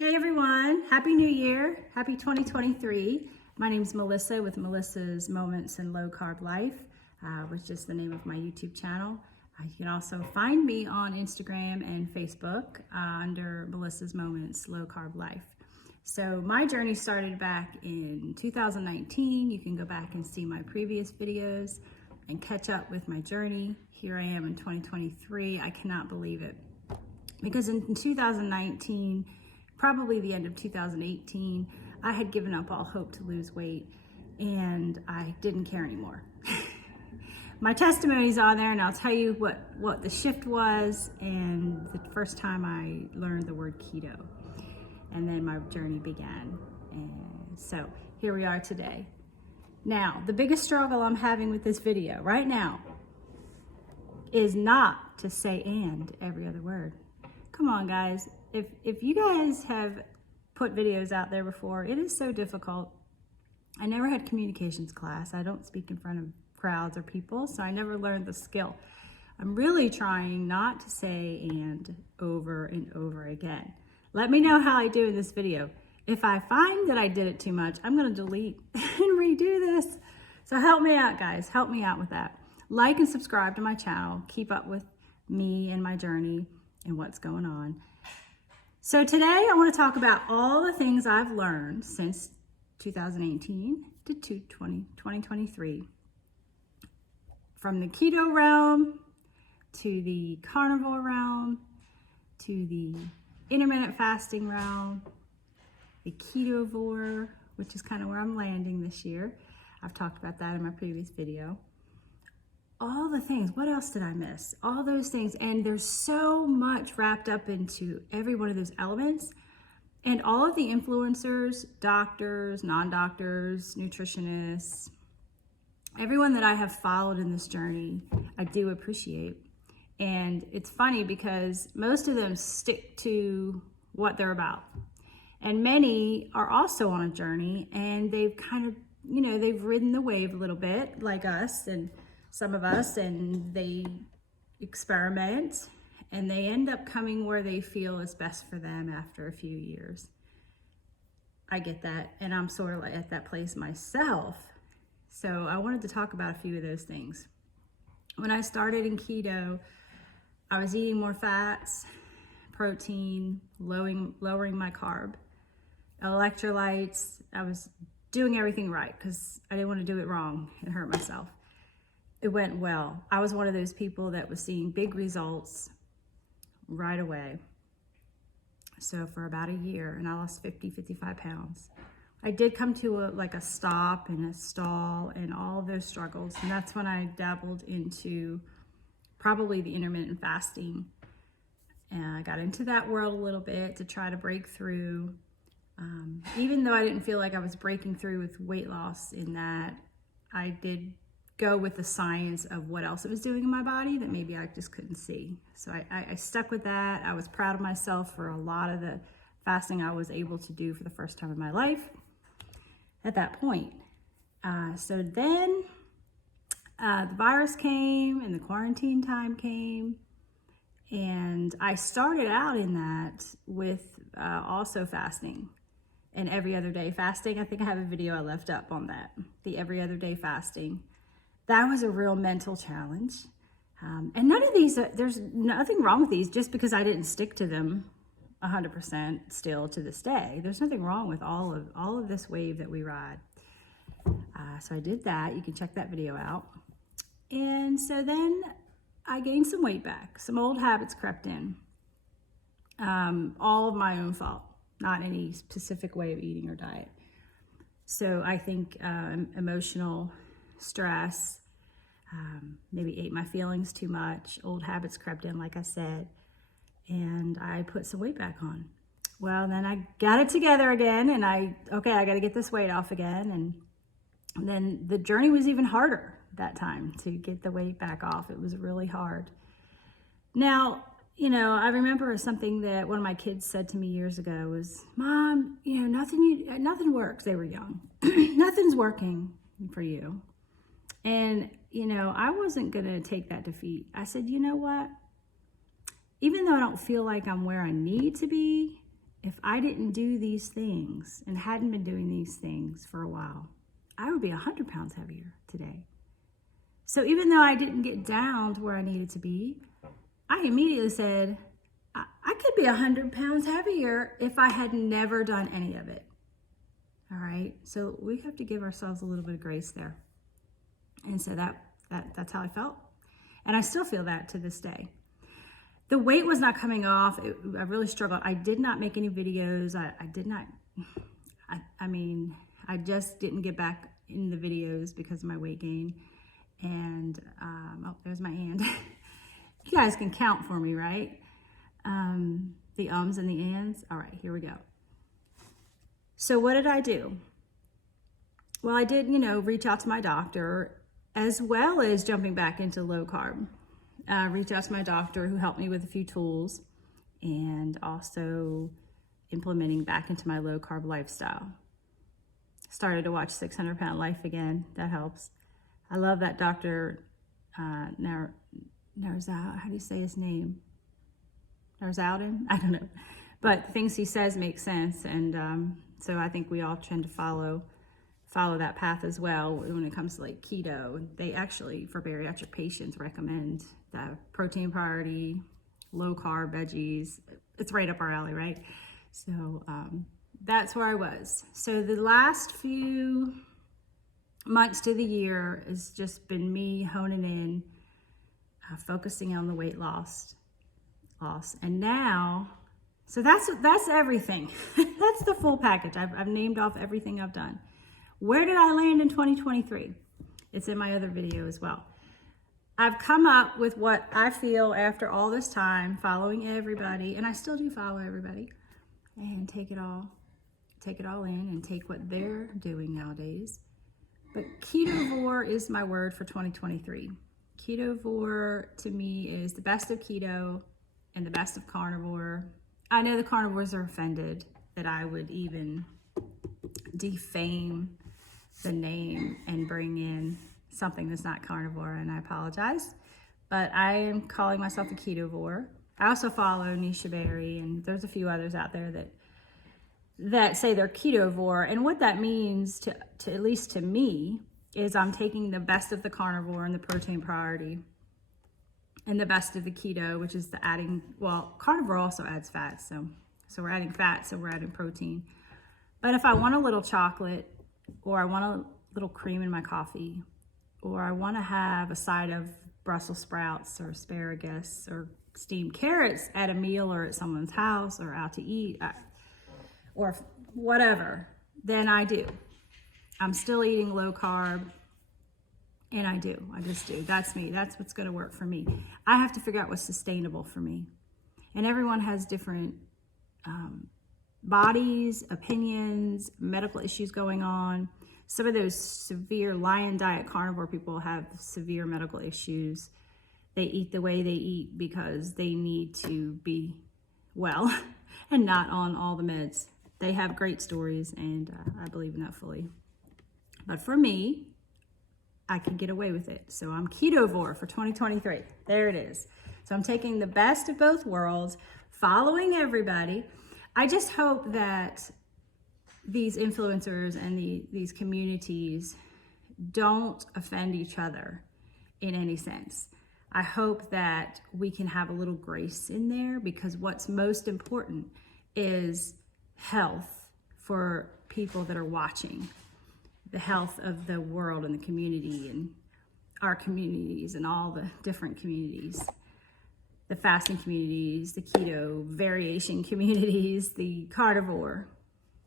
Hey everyone, Happy New Year, Happy 2023. My name is Melissa with Melissa's Moments in Low Carb Life, which is the name of my YouTube channel. You can also find me on Instagram and Facebook under Melissa's Moments Low Carb Life. So my journey started back in 2019. You can go back and see my previous videos and catch up with my journey. Here I am in 2023. I cannot believe it. Because in 2019, probably the end of 2018, I had given up all hope to lose weight and I didn't care anymore. My testimony's on there and I'll tell you what the shift was and the first time I learned the word keto. And then my journey began. And so here we are today. Now, the biggest struggle I'm having with this video right now is not to say "and" every other word. Come on, guys. If you guys have put videos out there before, it is so difficult. I never had communications class. I don't speak in front of crowds or people, so I never learned the skill. I'm really trying not to say "and" over and over again. Let me know how I do in this video. If I find that I did it too much, I'm gonna delete and redo this. So help me out, guys. Help me out with that. Like and subscribe to my channel. Keep up with me and my journey and what's going on. So today I want to talk about all the things I've learned since 2018 to 2023. From the keto realm, to the carnivore realm, to the intermittent fasting realm, the ketovor, which is kind of where I'm landing this year. I've talked about that in my previous video. All the things, what else did I miss? All those things, and there's so much wrapped up into every one of those elements. And all of the influencers, doctors, non-doctors, nutritionists, everyone that I have followed in this journey, I do appreciate. And it's funny because most of them stick to what they're about. And many are also on a journey and they've kind of, they've ridden the wave a little bit like us and some of us, and they experiment and they end up coming where they feel is best for them after a few years. I get that, and I'm sort of at that place myself. So I wanted to talk about a few of those things. When I started in keto, I was eating more fats, protein, lowering my carb, electrolytes. I was doing everything right because I didn't want to do it wrong and hurt myself. It went well. I was one of those people that was seeing big results right away. So for about a year, and I lost 55 pounds. I did come to a stop and a stall and all of those struggles. And that's when I dabbled into probably the intermittent fasting. And I got into that world a little bit to try to break through. Even though I didn't feel like I was breaking through with weight loss in that, I did go with the science of what else it was doing in my body that maybe I just couldn't see. So I stuck with that. I was proud of myself for a lot of the fasting I was able to do for the first time in my life at that point. So then the virus came and the quarantine time came, and I started out in that with also fasting and every other day fasting. I think I have a video I left up on that, the every other day fasting. That was a real mental challenge. And none of these, there's nothing wrong with these just because I didn't stick to them 100% still to this day. There's nothing wrong with all of this wave that we ride. So I did that. You can check that video out. And so then I gained some weight back. Some old habits crept in. All of my own fault, not any specific way of eating or diet. So I think emotional stress, maybe ate my feelings too much, old habits crept in, like I said, and I put some weight back on. Well, then I got it together again, and I got to get this weight off again, and then the journey was even harder that time to get the weight back off. It was really hard. Now, I remember something that one of my kids said to me years ago was, "Mom, nothing works." They were young. "Nothing's working for you." And, I wasn't going to take that defeat. I said, you know what? Even though I don't feel like I'm where I need to be, if I didn't do these things and hadn't been doing these things for a while, I would be 100 pounds heavier today. So even though I didn't get down to where I needed to be, I immediately said, I could be 100 pounds heavier if I had never done any of it. All right. So we have to give ourselves a little bit of grace there. And so that's how I felt. And I still feel that to this day. The weight was not coming off. I really struggled. I did not make any videos. I just didn't get back in the videos because of my weight gain. And, oh, there's my hand. You guys can count for me, right? The ums and the ands. All right, here we go. So what did I do? Well, I did, reach out to my doctor, as well as jumping back into low carb. Reached out to my doctor, who helped me with a few tools, and also implementing back into my low carb lifestyle. Started to watch 600 Pound Life again. That helps. I love that Dr. Narzal. How do you say his name? Narzaldin? I don't know. But things he says make sense. And so I think we all tend to follow that path as well when it comes to like keto. They actually, for bariatric patients, recommend the protein priority, low carb veggies. It's right up our alley, right? So that's where I was. So the last few months to the year has just been me honing in, focusing on the weight loss. And now, so that's everything. That's the full package. I've named off everything I've done. Where did I land in 2023? It's in my other video as well. I've come up with what I feel after all this time following everybody, and I still do follow everybody, and take it all in and take what they're doing nowadays. But ketovor is my word for 2023. Ketovor to me is the best of keto and the best of carnivore. I know the carnivores are offended that I would even defame the name and bring in something that's not carnivore, and I apologize. But I am calling myself a ketovor. I also follow Nisha Berry, and there's a few others out there that say they're ketovor. And what that means, to at least to me, is I'm taking the best of the carnivore and the protein priority, and the best of the keto, which is the carnivore also adds fat. So we're adding fat, so we're adding protein. But if I want a little chocolate, or I want a little cream in my coffee, or I want to have a side of Brussels sprouts or asparagus or steamed carrots at a meal or at someone's house or out to eat, or whatever, then I do. I'm still eating low carb, and I just do. That's me. That's what's going to work for me. I have to figure out what's sustainable for me. And everyone has different bodies, opinions, medical issues going on. Some of those severe lion diet carnivore people have severe medical issues. They eat the way they eat because they need to be well and not on all the meds. They have great stories, and I believe in that fully. But for me, I can get away with it. So I'm ketovor for 2023. There it is. So I'm taking the best of both worlds, following everybody. I just hope that these influencers and these communities don't offend each other in any sense. I hope that we can have a little grace in there, because what's most important is health for people that are watching, the health of the world and the community and our communities and all the different communities, the fasting communities, the keto variation communities, the carnivore,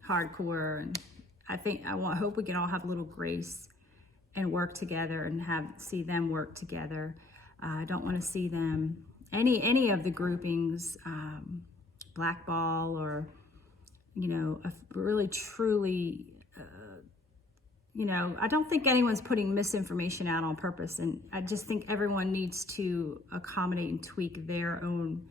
hardcore. And I hope we can all have a little grace and work together and see them work together. I don't want to see them, any of the groupings, blackball or, really truly, I don't think anyone's putting misinformation out on purpose. And I just think everyone needs to accommodate and tweak their own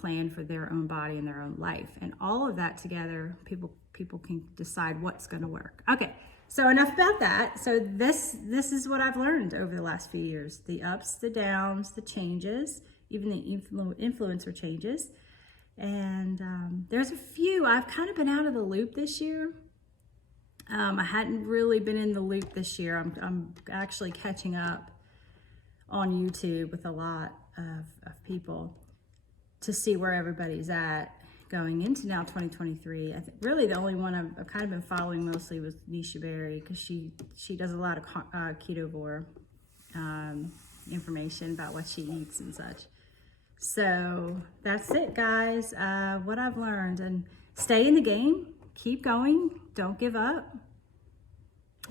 plan for their own body and their own life. And all of that together, people can decide what's going to work. Okay. So enough about that. So this is what I've learned over the last few years: the ups, the downs, the changes, even the influencer changes. And there's a few, I've kind of been out of the loop this year. I hadn't really been in the loop this year. I'm actually catching up on YouTube with a lot of people to see where everybody's at going into now 2023. Really the only one I've kind of been following mostly was Nisha Berry, because she does a lot of ketovor information about what she eats and such. So that's it, guys. What I've learned, and stay in the game, keep going, don't give up.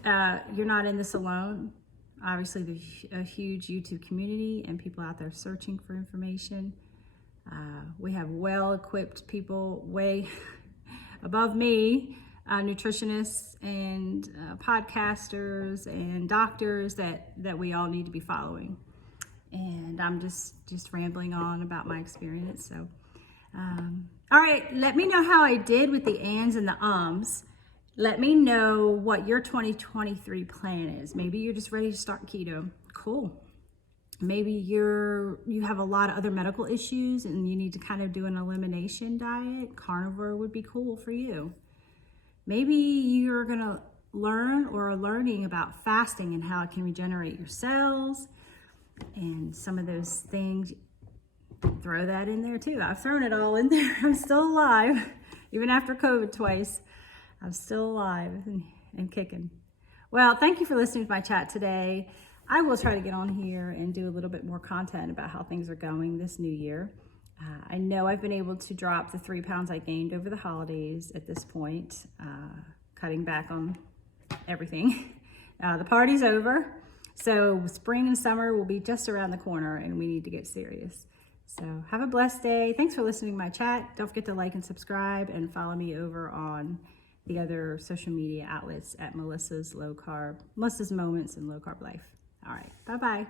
You're not in this alone. Obviously, there's a huge YouTube community and people out there searching for information. We have well-equipped people way above me, nutritionists and podcasters and doctors that we all need to be following. And I'm just rambling on about my experience. So, all right, let me know how I did with the ands and the ums. Let me know what your 2023 plan is. Maybe you're just ready to start keto. Cool. Maybe you have a lot of other medical issues and you need to kind of do an elimination diet. Carnivore would be cool for you. Maybe you're gonna learn or are learning about fasting and how it can regenerate your cells and some of those things. Throw that in there too. I've thrown it all in there. I'm still alive. Even after COVID twice, I'm still alive and kicking. Well, thank you for listening to my chat today. I will try to get on here and do a little bit more content about how things are going this new year. I know I've been able to drop the 3 pounds I gained over the holidays at this point, cutting back on everything. The party's over, so spring and summer will be just around the corner and we need to get serious. So have a blessed day. Thanks for listening to my chat. Don't forget to like and subscribe and follow me over on the other social media outlets at Melissa's Moments and Low Carb Life. All right, bye-bye.